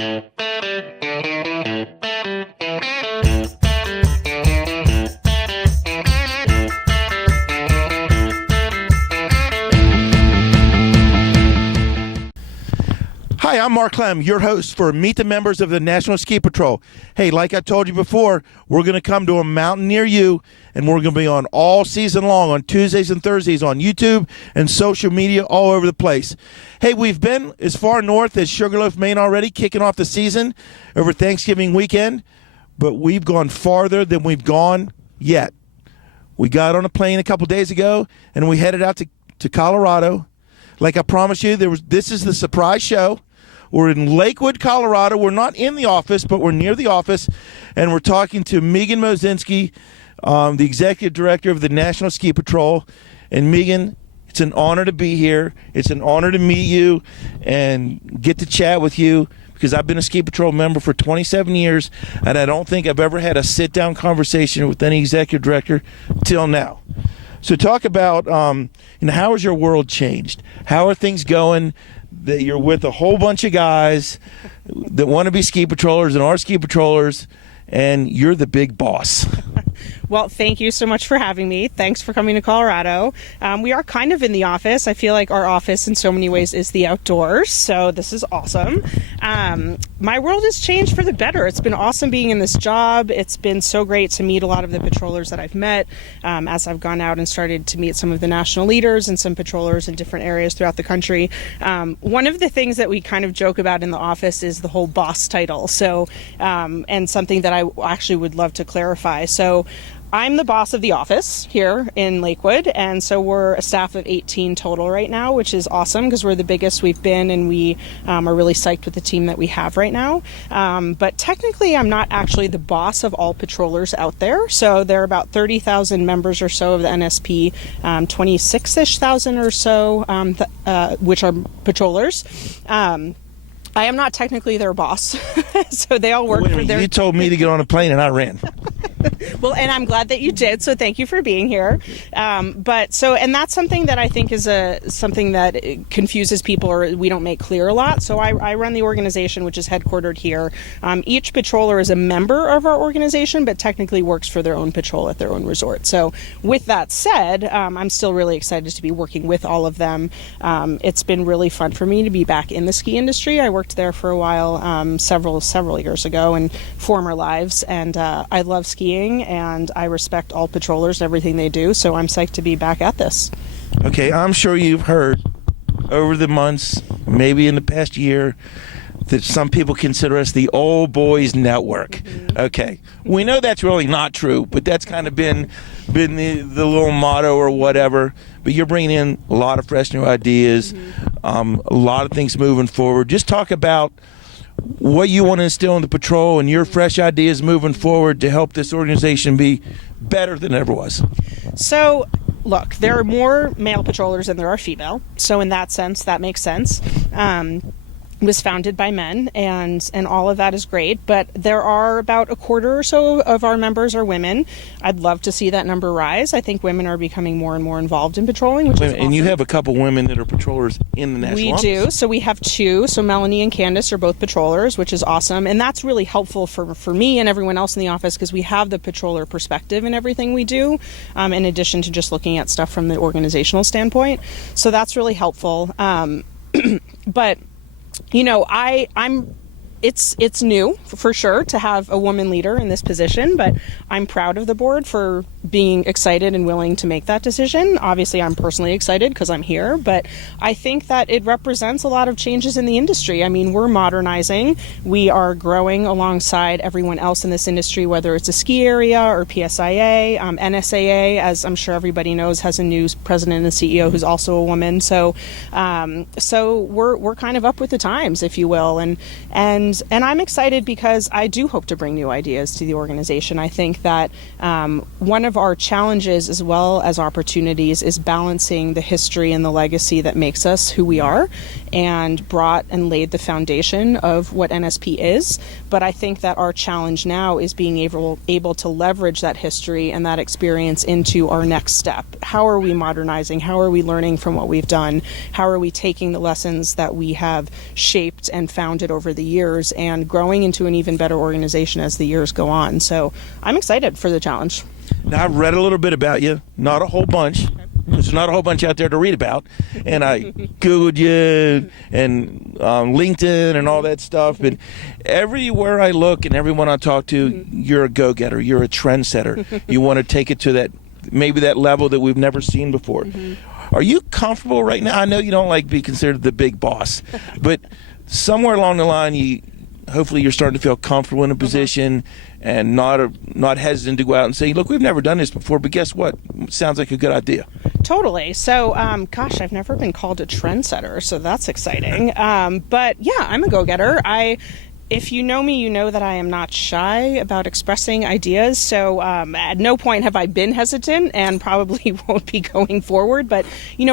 Hi, I'm Mark Clem, your host for Meet the Members of the National Ski Patrol. Hey, like I told you before, we're going to come to a mountain near you, and we're going to be on all season long on Tuesdays and Thursdays on YouTube and social media all over the place. Hey, we've been as far north as Sugarloaf, Maine already, kicking off the season over Thanksgiving weekend, but we've gone farther than we've gone yet. We got on a plane a couple days ago, and we headed out to Colorado. Like I promised you, this is the surprise show. We're in Lakewood, Colorado. We're not in the office, but we're near the office, and we're talking to Meegan Moszynski, the executive director of the National Ski Patrol. And Meegan, it's an honor to be here. It's an honor to meet you and get to chat with you, because I've been a Ski Patrol member for 27 years, and I don't think I've ever had a sit-down conversation with any executive director till now. So talk about, how has your world changed? How are things going? That you're with a whole bunch of guys that want to be ski patrollers and are ski patrollers, and you're the big boss. Well, thank you so much for having me. Thanks for coming to Colorado. We are kind of in the office. I feel like our office in so many ways is the outdoors, so this is awesome. My world has changed for the better. It's been awesome being in this job. It's been so great to meet a lot of the patrollers that I've met as I've gone out and started to meet some of the national leaders and some patrollers in different areas throughout the country. One of the things that we kind of joke about in the office is the whole boss title. So, and something that I actually would love to clarify. So, I'm the boss of the office here in Lakewood, and so we're a staff of 18 total right now, which is awesome because we're the biggest we've been, and we are really psyched with the team that we have right now. But technically, I'm not actually the boss of all patrollers out there. So there are about 30,000 members or so of the NSP, 26-ish thousand or so, which are patrollers. I am not technically their boss, so they all work for their... You told me to get on a plane and I ran. Well, and I'm glad that you did, so thank you for being here. And that's something that I think is something that confuses people, or we don't make clear a lot. So I run the organization, which is headquartered here. Each patroller is a member of our organization, but technically works for their own patrol at their own resort. So with that said, I'm still really excited to be working with all of them. It's been really fun for me to be back in the ski industry. I worked there for a while, several years ago in former lives, and I love skiing, and I respect all patrollers and everything they do, so I'm psyched to be back at this. Okay, I'm sure you've heard over the months, maybe in the past year, that some people consider us the old boys network. Mm-hmm. Okay, we know that's really not true, but that's kind of been the little motto or whatever. But you're bringing in a lot of fresh new ideas, a lot of things moving forward. Just talk about what you want to instill in the patrol and your fresh ideas moving forward to help this organization be better than it ever was. So, look, there are more male patrollers than there are female. So in that sense, that makes sense. Was founded by men, and all of that is great, but there are about a quarter or so of our members are women. I'd love to see that number rise. I think women are becoming more and more involved in patrolling, which is awesome. And you have a couple women that are patrollers in the national office. We do. So we have two. So Melanie and Candace are both patrollers, which is awesome, and that's really helpful for me and everyone else in the office, because we have the patroller perspective in everything we do, in addition to just looking at stuff from the organizational standpoint. So that's really helpful. But it's new for sure to have a woman leader in this position, but I'm proud of the board for being excited and willing to make that decision. Obviously, I'm personally excited because I'm here, but I think that it represents a lot of changes in the industry. I mean, we're modernizing. We are growing alongside everyone else in this industry, whether it's a ski area or PSIA. NSAA, as I'm sure everybody knows, has a new president and CEO who's also a woman. So we're kind of up with the times, if you will, and I'm excited because I do hope to bring new ideas to the organization. I think that one of our challenges as well as opportunities is balancing the history and the legacy that makes us who we are and brought and laid the foundation of what NSP is. But I think that our challenge now is being able to leverage that history and that experience into our next step. How are we modernizing? How are we learning from what we've done? How are we taking the lessons that we have shaped and founded over the years years and growing into an even better organization as the years go on. So I'm excited for the challenge. Now, I've read a little bit about you, not a whole bunch. There's not a whole bunch out there to read about. And I Googled you and LinkedIn and all that stuff. But everywhere I look and everyone I talk to, you're a go-getter. You're a trendsetter. You want to take it to that, maybe that level that we've never seen before. Are you comfortable right now? I know you don't like to be considered the big boss, but somewhere along the line, hopefully you're starting to feel comfortable in a position and not hesitant to go out and say, look, we've never done this before, but guess what? Sounds like a good idea. Totally. So, gosh, I've never been called a trendsetter, so that's exciting. But yeah, I'm a go-getter. If you know me, you know that I am not shy about expressing ideas. So at no point have I been hesitant and probably won't be going forward. But,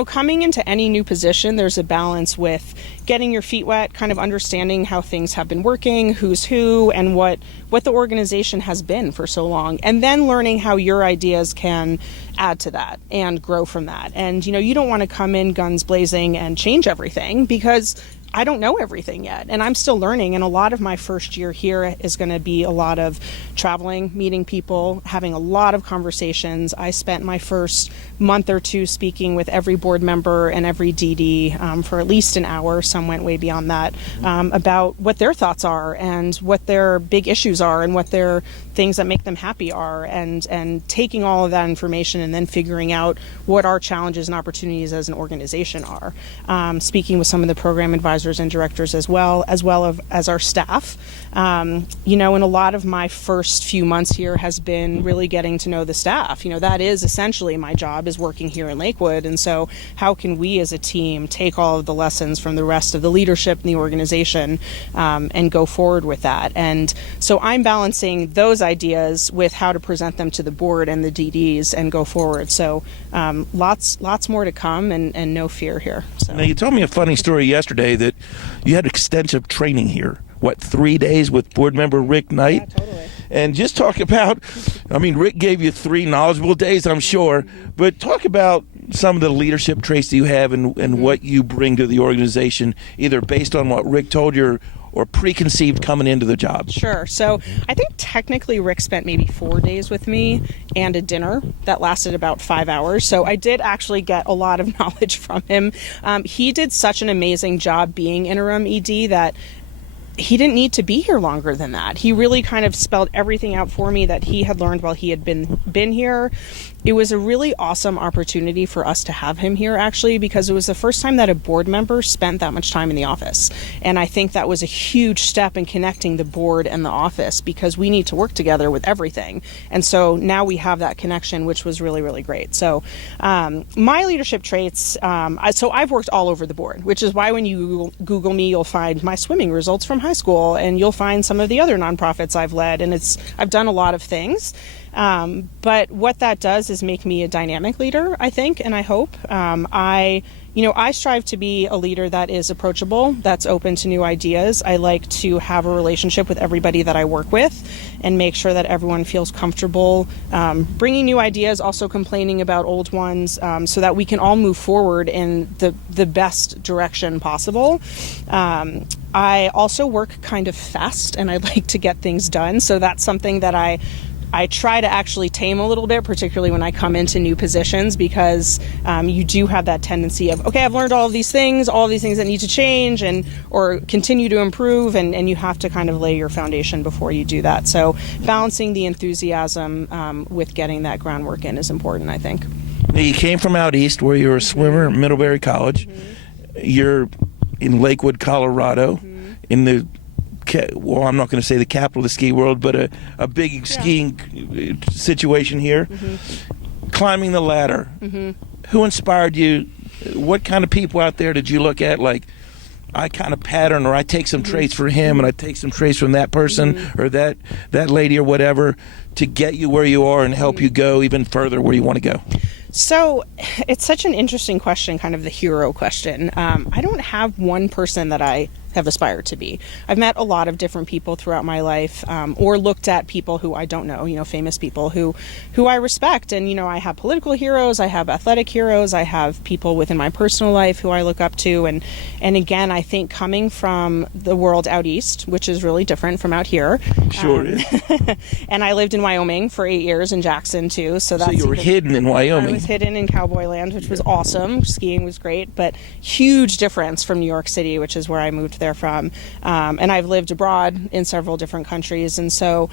coming into any new position, there's a balance with getting your feet wet, kind of understanding how things have been working, who's who, and what the organization has been for so long. And then learning how your ideas can add to that and grow from that. And, you don't want to come in guns blazing and change everything because I don't know everything yet, and I'm still learning. And a lot of my first year here is going to be a lot of traveling, meeting people, having a lot of conversations. I spent my first month or two speaking with every board member and every DD for at least an hour. Some went way beyond that, about what their thoughts are and what their big issues are and what their things that make them happy are, and taking all of that information and then figuring out what our challenges and opportunities as an organization are. Speaking with some of the program advisors and directors as well as our staff. And a lot of my first few months here has been really getting to know the staff. That is essentially my job, is working here in Lakewood. And so how can we as a team take all of the lessons from the rest of the leadership in the organization and go forward with that? And so I'm balancing those ideas with how to present them to the board and the DDs and go forward. So lots more to come, and no fear here. So. Now, you told me a funny story yesterday that you had extensive training here. 3 days with board member Rick Knight? Yeah, totally. And just talk about, Rick gave you 3 knowledgeable days, I'm sure, but talk about some of the leadership traits that you have and what you bring to the organization, either based on what Rick told you or preconceived coming into the job. Sure. So I think technically Rick spent maybe 4 days with me and a dinner that lasted about 5 hours. So I did actually get a lot of knowledge from him. He did such an amazing job being interim ED that he didn't need to be here longer than that. He really kind of spelled everything out for me that he had learned while he had been here. It was a really awesome opportunity for us to have him here, actually, because it was the first time that a board member spent that much time in the office. And I think that was a huge step in connecting the board and the office, because we need to work together with everything. And so now we have that connection, which was really, really great. So my leadership traits, so I've worked all over the board, which is why when you Google me, you'll find my swimming results from high school, and you'll find some of the other nonprofits I've led, and I've done a lot of things. But what that does is make me a dynamic leader, I think, and I hope. I strive to be a leader that is approachable, that's open to new ideas. I like to have a relationship with everybody that I work with and make sure that everyone feels comfortable bringing new ideas, also complaining about old ones, so that we can all move forward in the best direction possible. I also work kind of fast, and I like to get things done. So that's something that I try to actually tame a little bit, particularly when I come into new positions, because you do have that tendency of, okay, I've learned all of these things that need to change or continue to improve, and you have to kind of lay your foundation before you do that. So balancing the enthusiasm with getting that groundwork in is important, I think. Now, you came from out east where you were a swimmer at Middlebury College. You're in Lakewood, Colorado, in the I'm not going to say the capital of the ski world, but a big skiing situation here. Climbing the ladder. Who inspired you? What kind of people out there did you look at, like, I kind of pattern, or I take some traits from him and I take some traits from that person or that lady or whatever to get you where you are and help you go even further where you want to go? So it's such an interesting question, kind of the hero question. I don't have one person that I have aspired to be. I've met a lot of different people throughout my life, or looked at people who I don't know, famous people who I respect. And, I have political heroes, I have athletic heroes, I have people within my personal life who I look up to. And again, I think coming from the world out east, which is really different from out here. Sure is. And I lived in Wyoming for 8 years, in Jackson too. So you were hidden in Wyoming. I was hidden in cowboy land, which was awesome. Skiing was great, but huge difference from New York City, which is where I moved there from. And I've lived abroad in several different countries. And so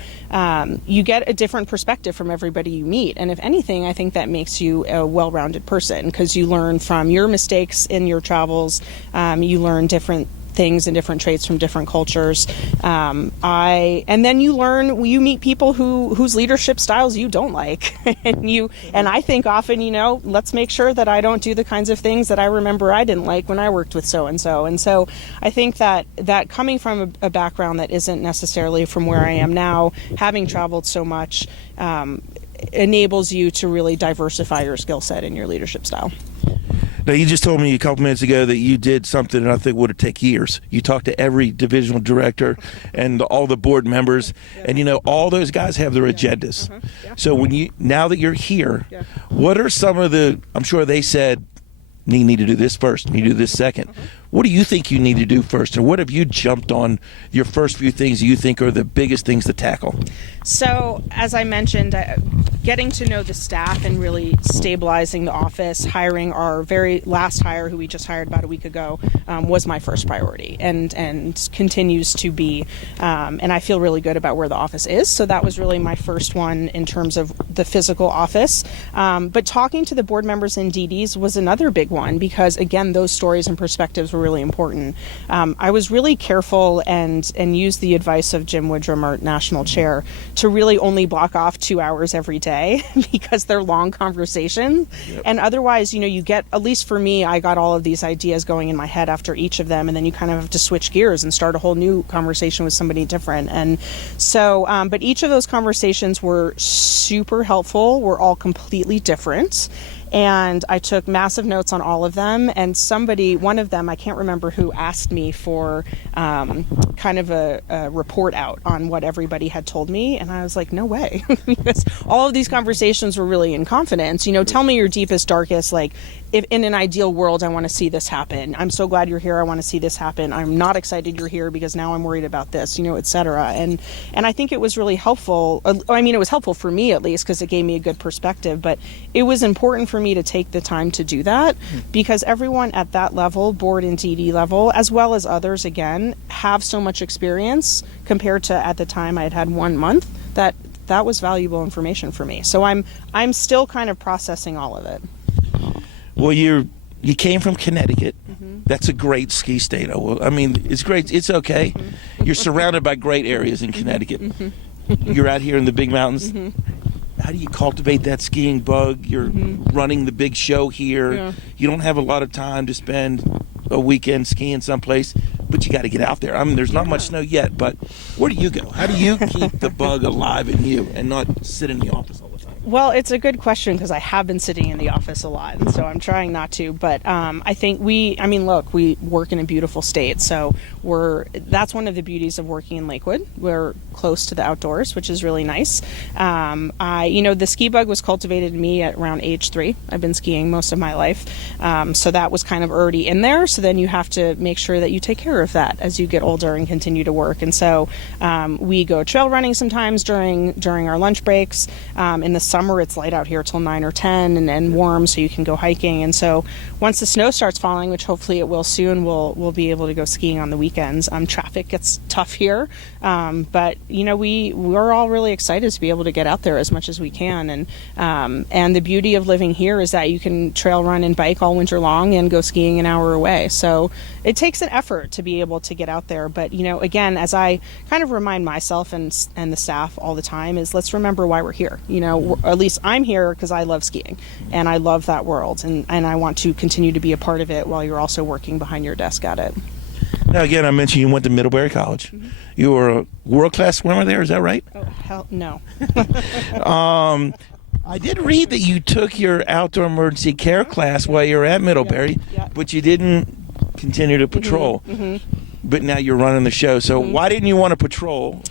you get a different perspective from everybody you meet. And if anything, I think that makes you a well-rounded person, because you learn from your mistakes in your travels. You learn different things and different traits from different cultures. And then you meet people whose leadership styles you don't like. and I think often, let's make sure that I don't do the kinds of things that I remember I didn't like when I worked with so-and-so. And so I think that coming from a background that isn't necessarily from where I am now, having traveled so much, enables you to really diversify your skill set and your leadership style. Now, you just told me a couple minutes ago that you did something that I think would have taken years. You talked to every divisional director and all the board members, and all those guys have their agendas. So now that you're here, what are some of I'm sure they said, you need to do this first, you need to do this second. What do you think you need to do first, or what have you jumped on your first few things you think are the biggest things to tackle? So, as I mentioned, getting to know the staff and really stabilizing the office, hiring our very last hire, who we just hired about a week ago, was my first priority, and continues to be. And I feel really good about where the office is. So that was really my first one in terms of the physical office. But talking to the board members and DDs was another big one, because again, those stories and perspectives were really important. I was really careful and used the advice of Jim Woodrum, our national chair, to really only block off 2 hours every day because they're long conversations. Yep. And otherwise, you get, at least for me, I got all of these ideas going in my head after each of them, and then you kind of have to switch gears and start a whole new conversation with somebody different. And so, but each of those conversations were super helpful, were all completely different. And I took massive notes on all of them. And one of them, I can't remember who, asked me for kind of a report out on what everybody had told me. And I was like, no way. Because all of these conversations were really in confidence. Tell me your deepest, darkest, like, if in an ideal world, I want to see this happen. I'm so glad you're here. I want to see this happen. I'm not excited you're here because now I'm worried about this, et cetera. And I think it was really helpful. It was helpful for me, at least, because it gave me a good perspective. But it was important for me to take the time to do that, because everyone at that level, board and DD level, as well as others, again, have so much experience compared to at the time I had 1 month, that was valuable information for me. So I'm still kind of processing all of it. Well, you came from Connecticut. Mm-hmm. That's a great ski state. It's great. It's okay. Mm-hmm. You're surrounded by great areas in Connecticut. Mm-hmm. You're out here in the big mountains. Mm-hmm. How do you cultivate that skiing bug? You're running the big show here. Yeah. You don't have a lot of time to spend a weekend skiing someplace, but you got to get out there. There's not much snow yet, but where do you go? How do you keep the bug alive in you and not sit in the office all the time? Well, it's a good question, because I have been sitting in the office a lot, and so I'm trying not to. But I think we work in a beautiful state, so that's one of the beauties of working in Lakewood. We're close to the outdoors, which is really nice. The ski bug was cultivated in me at around age 3. I've been skiing most of my life, so that was kind of already in there. So then you have to make sure that you take care of that as you get older and continue to work. And so we go trail running sometimes during our lunch breaks. In the summer, it's light out here till 9 or 10 and warm, so you can go hiking. And so once the snow starts falling, which hopefully it will soon, we'll be able to go skiing on the weekends. Traffic gets tough here, but we're all really excited to be able to get out there as much as we can. And the beauty of living here is that you can trail run and bike all winter long and go skiing an hour away. So it takes an effort to be able to get out there. But again, as I kind of remind myself and the staff all the time, is let's remember why we're here. At least I'm here because I love skiing and I love that world, and I want to continue to be a part of it while you're also working behind your desk at it. Now, again, I mentioned you went to Middlebury College. Mm-hmm. You were a world-class swimmer there, is that right? Oh, hell no. I did read that you took your outdoor emergency care class while you were at Middlebury, but you didn't continue to patrol. Mm-hmm. but now you're running the show. So why didn't you want to patrol?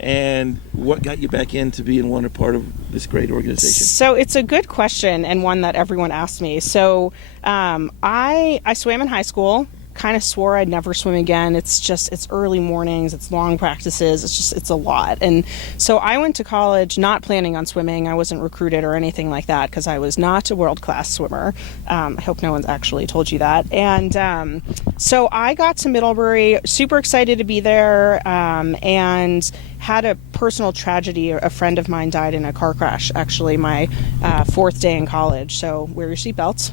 And what got you back into being a part of this great organization? So it's a good question, and one that everyone asks me. So I swam in high school. Kind of swore I'd never swim again. It's early mornings, it's long practices, it's a lot. And so I went to college not planning on swimming. I wasn't recruited or anything like that because I was not a world-class swimmer. I hope no one's actually told you that. And so I got to Middlebury, super excited to be there, and had a personal tragedy. A friend of mine died in a car crash, actually, my fourth day in college. So wear your seatbelts.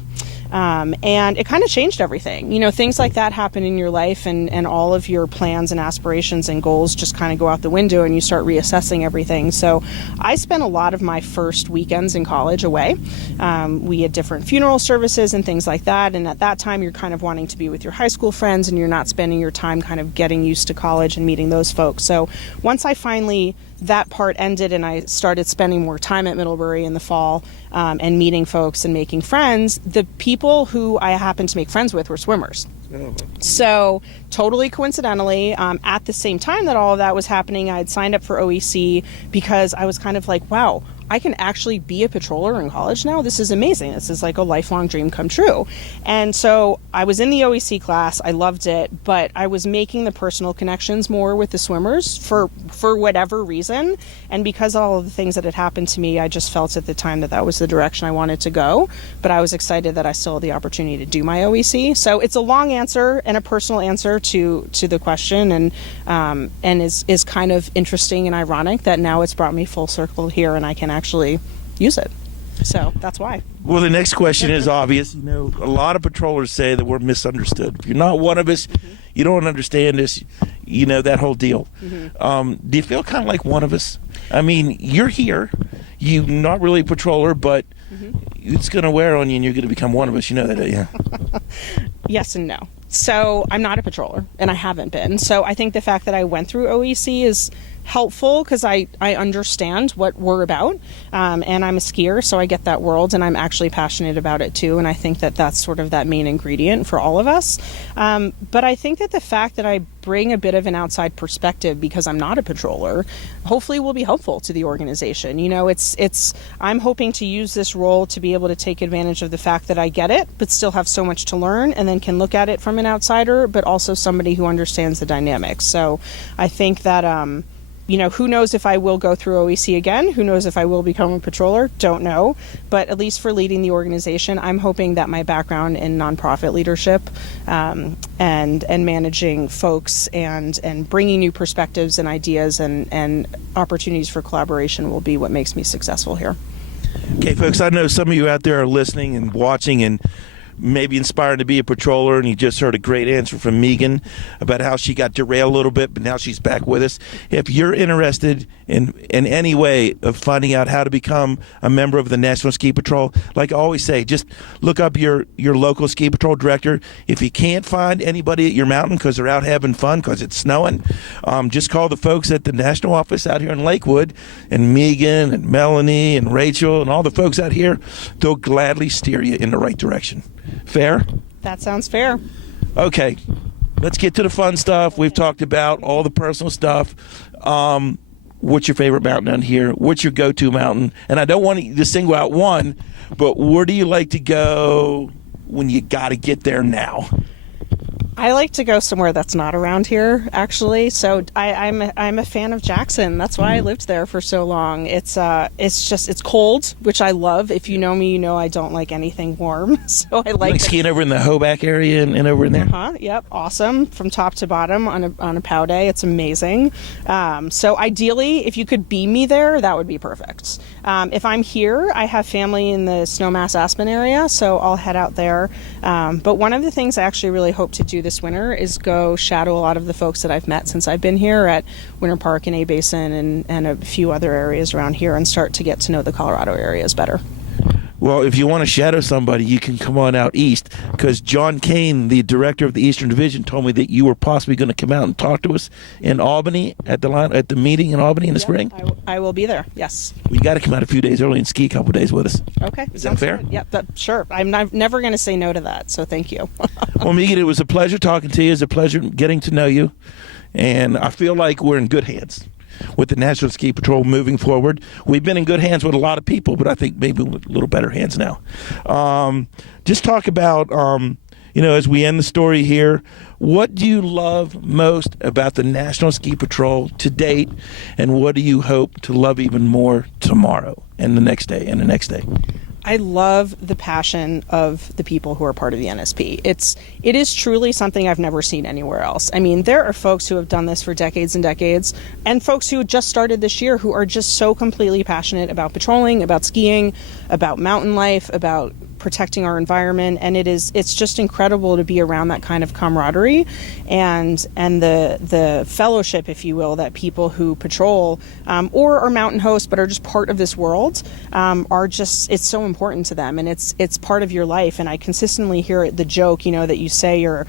And it kind of changed everything. You know, things like that happen in your life, and all of your plans and aspirations and goals just kind of go out the window, and you start reassessing everything. So I spent a lot of my first weekends in college away. We had different funeral services and things like that. And at that time, you're kind of wanting to be with your high school friends, and you're not spending your time kind of getting used to college and meeting those folks. So once I finally that part ended and I started spending more time at Middlebury in the fall and meeting folks and making friends, the people who I happened to make friends with were swimmers. So totally coincidentally, at the same time that all of that was happening, I had signed up for OEC because I was kind of like, wow, I can actually be a patroller in college now. This is amazing. This is like a lifelong dream come true. And so I was in the OEC class. I loved it, but I was making the personal connections more with the swimmers for whatever reason. And because of all of the things that had happened to me, I just felt at the time that was the direction I wanted to go. But I was excited that I still had the opportunity to do my OEC. So it's a long answer and a personal answer to the question, and is kind of interesting and ironic that now it's brought me full circle here and I can actually use it. So that's why. Well, the next question is obvious. You know, a lot of patrollers say that we're misunderstood. If you're not one of us, you don't understand us, you know, that whole deal. Do you feel kind of like one of us? I mean, you're here. You're not really a patroller, but it's going to wear on you and you're going to become one of us. You know that, don't you? Yes and no. So I'm not a patroller, and I haven't been. So I think the fact that I went through OEC is helpful because I understand what we're about, and I'm a skier, so I get that world, and I'm actually passionate about it too, and I think that that's sort of that main ingredient for all of us. But I think that the fact that I bring a bit of an outside perspective because I'm not a patroller hopefully will be helpful to the organization. You know, I'm hoping to use this role to be able to take advantage of the fact that I get it, but still have so much to learn, and then can look at it from an outsider, but also somebody who understands the dynamics. So I think that you know, who knows if I will go through OEC again? Who knows if I will become a patroller? Don't know. But at least for leading the organization, I'm hoping that my background in nonprofit leadership and managing folks and bringing new perspectives and ideas and opportunities for collaboration will be what makes me successful here. Okay, folks, I know some of you out there are listening and watching and maybe inspired to be a patroller, and you just heard a great answer from Meegan about how she got derailed a little bit, but now she's back with us. If you're interested in any way of finding out how to become a member of the National Ski Patrol, like I always say, just look up your local ski patrol director. If you can't find anybody at your mountain because they're out having fun because it's snowing, just call the folks at the national office out here in Lakewood, and Meegan and Melanie and Rachel and all the folks out here. They'll gladly steer you in the right direction. Fair? That sounds fair. Okay, let's get to the fun stuff. We've talked about all the personal stuff. What's your favorite mountain down here? What's your go-to mountain? And I don't want to single out one, but where do you like to go when you got to get there now? I like to go somewhere that's not around here, actually. So I'm a fan of Jackson. That's why I lived there for so long. It's cold, which I love. If you know me, you know I don't like anything warm. So I like skiing over in the Hoback area and over in there. Yep, awesome from top to bottom on a POW day. It's amazing. So ideally, if you could beam me there, that would be perfect. If I'm here, I have family in the Snowmass Aspen area, so I'll head out there. But one of the things I actually really hope to do this winter is go shadow a lot of the folks that I've met since I've been here at Winter Park and A Basin and a few other areas around here, and start to get to know the Colorado areas better. Well, if you want to shadow somebody, you can come on out east, because John Kane, the director of the Eastern Division, told me that you were possibly going to come out and talk to us in Albany at the meeting in Albany in the spring. I will be there. Yes. We got to come out a few days early and ski a couple days with us. Okay. Is that fair? Good. Yep. Sure. I'm never going to say no to that. So thank you. Well, Meegan, it was a pleasure talking to you. It was a pleasure getting to know you, and I feel like we're in good hands with the National Ski Patrol moving forward. We've been in good hands with a lot of people, but I think maybe a little better hands now. Just talk about, as we end the story here, what do you love most about the National Ski Patrol to date, and what do you hope to love even more tomorrow and the next day and the next day? I love the passion of the people who are part of the NSP. It is truly something I've never seen anywhere else. I mean, there are folks who have done this for decades and decades, and folks who just started this year who are just so completely passionate about patrolling, about skiing, about mountain life, about protecting our environment, and it's just incredible to be around that kind of camaraderie and the fellowship, if you will, that people who patrol or are mountain hosts but are just part of this world are just, it's so important to them, and it's part of your life. And I consistently hear the joke, that you say you're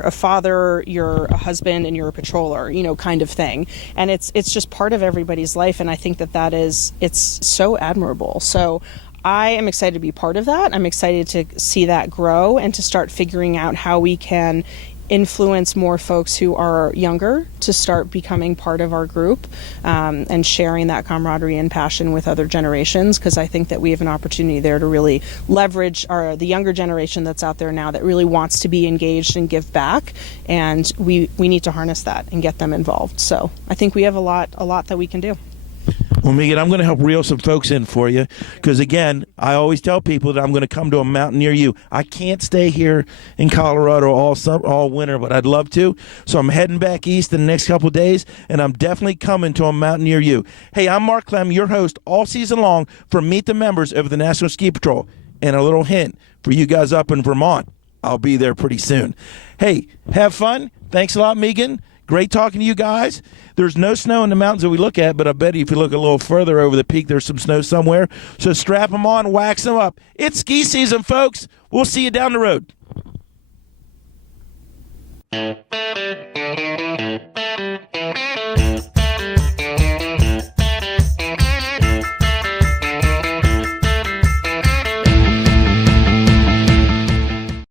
a father, you're a husband, and you're a patroller, kind of thing, and it's just part of everybody's life, and I think it's so admirable. So I am excited to be part of that. I'm excited to see that grow and to start figuring out how we can influence more folks who are younger to start becoming part of our group and sharing that camaraderie and passion with other generations, because I think that we have an opportunity there to really leverage the younger generation that's out there now that really wants to be engaged and give back, and we need to harness that and get them involved. So I think we have a lot that we can do. Well, Meegan, I'm going to help reel some folks in for you, because, again, I always tell people that I'm going to come to a mountain near you. I can't stay here in Colorado all winter, but I'd love to. So I'm heading back east in the next couple of days, and I'm definitely coming to a mountain near you. Hey, I'm Mark Clem, your host all season long for Meet the Members of the National Ski Patrol. And a little hint for you guys up in Vermont, I'll be there pretty soon. Hey, have fun. Thanks a lot, Meegan. Great talking to you guys. There's no snow in the mountains that we look at, but I bet if you look a little further over the peak, there's some snow somewhere. So strap them on, wax them up. It's ski season, folks. We'll see you down the road.